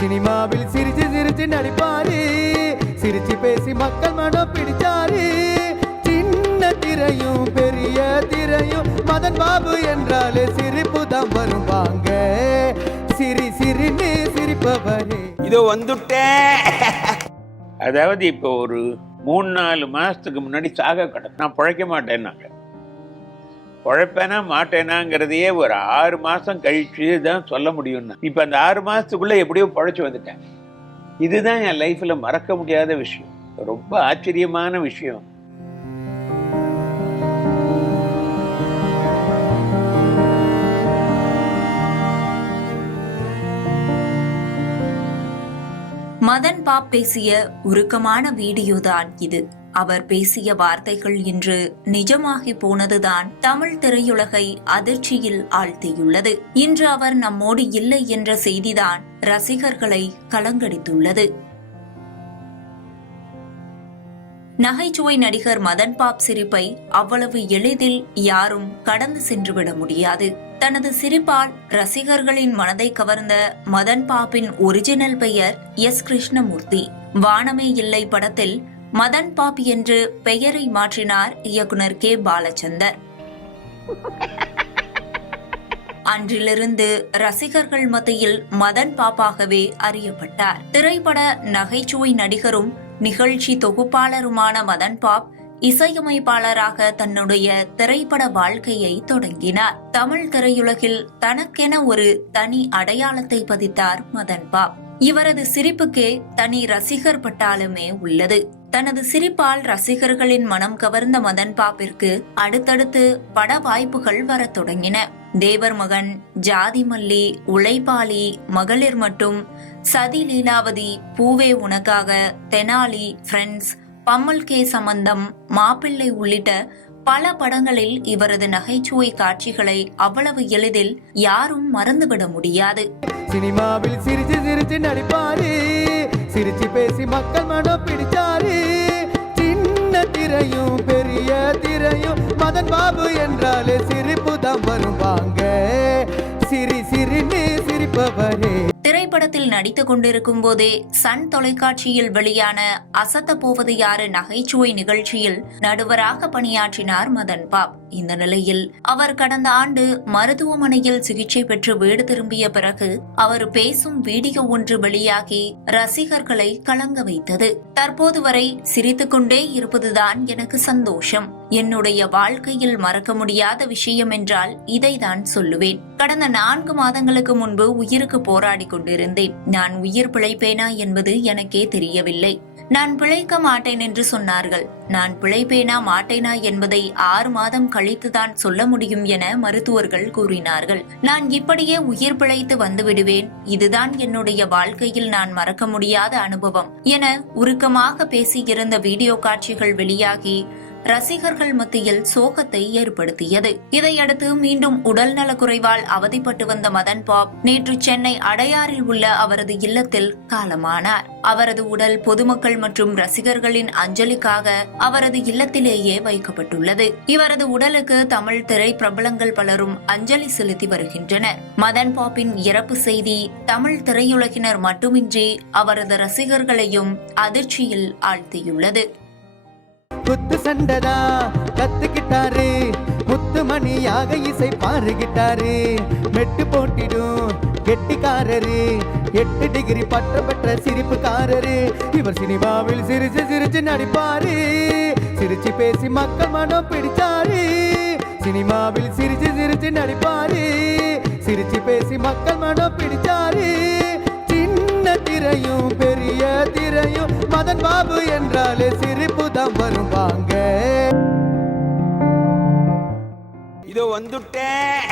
சினிமாவில் சிரிச்சு சிரிச்சு நடிப்பாரு, சிரிச்சு பேசி மக்கள் மனம் பிடிச்சாரு. சின்ன திரையும் பெரிய திரையும் மதன் பாபு என்றாலே சிரிப்பு தான் வருவாங்க. சிரி சிரின்னு சிரிப்பவரே இதோ வந்துட்டேன். அதாவது இப்போ ஒரு 3-4 மாசத்துக்கு முன்னாடி சாக கிடக்கு. நான் பிழைக்க மாட்டேன்னாங்க. பிழைப்பேனா மாட்டேனாங்கிறதையே ஒரு 6 மாசம் கழிச்சு தான் சொல்ல முடியும்னா, இப்போ அந்த 6 மாசத்துக்குள்ள எப்படியோ பிழைச்சி வந்துட்டேன். இதுதான் என் லைஃப்ல மறக்க முடியாத விஷயம், ரொம்ப ஆச்சரியமான விஷயம். மதன் பாப் பேசிய உருக்கமான வீடியோ தான் இது. அவர் பேசிய வார்த்தைகள் இன்று நிஜமாகி போனதுதான் தமிழ் திரையுலகை அதிர்ச்சியில் ஆழ்த்தியுள்ளது. இன்று அவர் நம்மோடு இல்லை என்ற செய்திதான் ரசிகர்களை கலங்கடித்துள்ளது. நகைச்சுவை நடிகர் மதன் பாப் சிரிப்பை அவ்வளவு எளிதில் யாரும் கடந்து சென்றுவிட முடியாது. தனது சிரிப்பால் ரசிகர்களின் மனதை கவர்ந்த மதன் பாப்பின் ஒரிஜினல் பெயர் எஸ் கிருஷ்ணமூர்த்தி. வானமே இல்லை படத்தில் மதன் பாப் என்று பெயரை மாற்றினார் இயக்குனர் கே பாலச்சந்தர். அன்றிலிருந்து ரசிகர்கள் மத்தியில் மதன் பாப்பாகவே அறியப்பட்டார். திரைப்பட நகைச்சுவை நடிகரும் நிகழ்ச்சி தொகுப்பாளருமான மதன் பாப் இசையமைப்பாளராக தன்னுடைய திரைப்பட வாழ்க்கையை தொடங்கினார். தமிழ் திரையுலகில் தனக்கென ஒரு தனி அடையாளத்தை பதித்தார் மதன் பாப். இவரது சிரிப்புக்கே தனி ரசிகர் பட்டாளமே உள்ளது. தனது சிரிப்பால் ரசிகர்களின் மனம் கவர்ந்த மதன் பாப்பிற்கு அடுத்தடுத்து பட வாய்ப்புகள் வரத் தொடங்கின. தேவர் மகன், ஜாதி மல்லி, உழைப்பாளி, மகளிர் மட்டும், சதி லீலாவதி, பூவே உனக்காக, தெனாலி, ஃப்ரெண்ட்ஸ், பம்மல் கே சம்பந்தம், மாப்பிள்ளை உள்ளிட்ட பல படங்களில் இவரது நகைச்சுவை காட்சிகளை அவ்வளவு எளிதில் யாரும் மறந்துவிட முடியாது. சினிமாவில் சிரிச்சு சிரிச்சு நடிப்பாரு, சிரிச்சு பேசி மக்கள் மனம் பிடிச்சாரு. சின்ன திரையும் பெரிய திரையும் மதன் பாபு என்றாலே சிரிப்பு தான் வருவாங்க. சிரி சிரின்னு சிரிப்பவரே. திரைப்படத்தில் நடித்துக் கொண்டிருக்கும் போதே சன் தொலைக்காட்சியில் வெளியான அசத்த போவது யாரு நகைச்சுவை நிகழ்ச்சியில் நடுவராக பணியாற்றினார் மதன் பாப். இந்த நிலையில் அவர் கடந்த ஆண்டு மருத்துவமனையில் சிகிச்சை பெற்று வீடு திரும்பிய பிறகு அவர் பேசும் வீடியோ ஒன்று வெளியாகி ரசிகர்களை கலங்க வைத்தது. தற்போது வரை சிரித்துக்கொண்டே இருப்பதுதான் எனக்கு சந்தோஷம். என்னுடைய வாழ்க்கையில் மறக்க முடியாத விஷயம் என்றால் இதைதான் சொல்லுவேன். கடந்த 4 மாதங்களுக்கு முன்பு உயிருக்கு போராடி கொண்டிருந்தேன். நான் உயிர் பிழைப்பேனா என்பது எனக்கே தெரியவில்லை. நான் பிழைக்க மாட்டேன் என்று சொன்னார்கள். நான் பிழைப்பேனா மாட்டேனா என்பதை 6 மாதம் கழித்துதான் சொல்ல முடியும் என மருத்துவர்கள் கூறினார்கள். நான் இப்படியே உயிர் பிழைத்து வந்து விடுவேன். இதுதான் என்னுடைய வாழ்க்கையில் நான் மறக்க முடியாத அனுபவம் என உருக்கமாக பேசியிருந்த வீடியோ காட்சிகள் வெளியாகி ரசிகர்கள் மத்தியில் சோகத்தை ஏற்படுத்தியது. இதையடுத்து மீண்டும் உடல் நலக்குறைவால் அவதிப்பட்டு வந்த மதன் பாப் நேற்று சென்னை அடையாறில் உள்ள அவரது இல்லத்தில் காலமானார். அவரது உடல் பொதுமக்கள் மற்றும் ரசிகர்களின் அஞ்சலிக்காக அவரது இல்லத்திலேயே வைக்கப்பட்டுள்ளது. இவரது உடலுக்கு தமிழ் திரை பிரபலங்கள் பலரும் அஞ்சலி செலுத்தி வருகின்றனர். மதன் பாப்பின் இறப்பு செய்தி தமிழ் திரையுலகினர் மட்டுமின்றி அவரது ரசிகர்களையும் அதிர்ச்சியில் ஆழ்த்தியுள்ளது. குத்து சண்டதா கத்துக்கிட்டாரு, முத்துமணியாக இசை பாருகிட்டாரு. மெட்டு போட்டிடும் கெட்டிக்காரரு, 8 டிகிரி பட்டம் பெற்ற சிரிப்புக்காரரு. இவர் சினிமாவில் சிரிச்சு சிரிச்சு நடிப்பாரு, சிரிச்சு பேசி மக்கள் மனம் பிடிச்சாரு. சினிமாவில் சிரிச்சு சிரிச்சு நடிப்பாரு, சிரிச்சு பேசி மக்கள் மனம் பிடிச்சாரு. சின்ன திரையும் பெரிய திரையும் மதன் பாபு என்றாலே சிரிப்பு தான் வருவாங்க. இதோ வந்துட்டேன்.